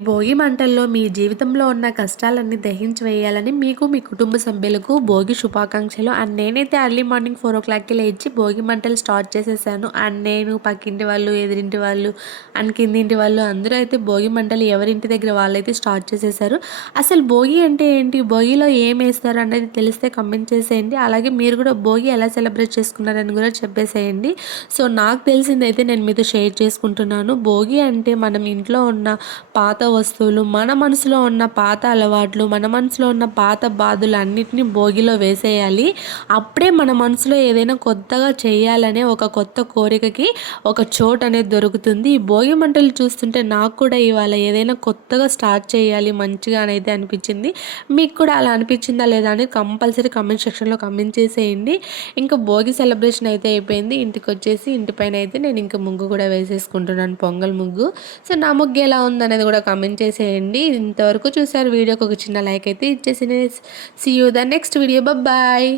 భోగి మంటల్లో మీ జీవితంలో ఉన్న కష్టాలన్నీ దహించి వేయాలని మీకు, మీ కుటుంబ సభ్యులకు భోగి శుభాకాంక్షలు. అండ్ నేనైతే ఎర్లీ మార్నింగ్ 4:00కి లేచి భోగి మంటలు స్టార్ట్ చేసేసాను. అండ్ నేను, పక్కింటి వాళ్ళు, ఎదురింటి వాళ్ళు అండ్ కిందింటి వాళ్ళు అందరూ అయితే భోగి మంటలు ఎవరింటి దగ్గర వాళ్ళైతే స్టార్ట్ చేసేసారు. అసలు భోగి అంటే ఏంటి? భోగిలో ఏమేస్తారు అనేది తెలిస్తే కామెంట్ చేసేయండి. అలాగే మీరు కూడా భోగి ఎలా సెలబ్రేట్ చేసుకున్నారని కూడా చెప్పేసేయండి. సో నాకు తెలిసిందైతే నేను మీతో షేర్ చేసుకుంటున్నాను. భోగి అంటే మనం ఇంట్లో ఉన్న పాత వస్తువులు, మన మనసులో ఉన్న పాత అలవాట్లు, మన మనసులో ఉన్న పాత బాధలు అన్నిటినీ భోగిలో వేసేయాలి. అప్పుడే మన మనసులో ఏదైనా కొత్తగా చేయాలనే ఒక కొత్త కోరికకి ఒక చోటు అనేది దొరుకుతుంది. ఈ భోగి మంటలు చూస్తుంటే నాకు కూడా ఇవాళ ఏదైనా కొత్తగా స్టార్ట్ చేయాలి మంచిగా అనేది అనిపించింది. మీకు కూడా అలా అనిపించిందా లేదా అని కంపల్సరీ కామెంట్ సెక్షన్లో కామెంట్ చేసేయండి. ఇంకా భోగి సెలబ్రేషన్ అయితే అయిపోయింది. ఇంటికి వచ్చేసి ఇంటిపైన అయితే నేను ఇంకా ముగ్గు కూడా వేసేసుకుంటున్నాను, పొంగల్ ముగ్గు. సో నా ముగ్గు ఎలా ఉందనేది కూడా కామెంట్ చేసేయండి. ఇంతవరకు చూసారు వీడియోకి ఒక చిన్న లైక్ అయితే ఇచ్చేసి see you the next video. Bye.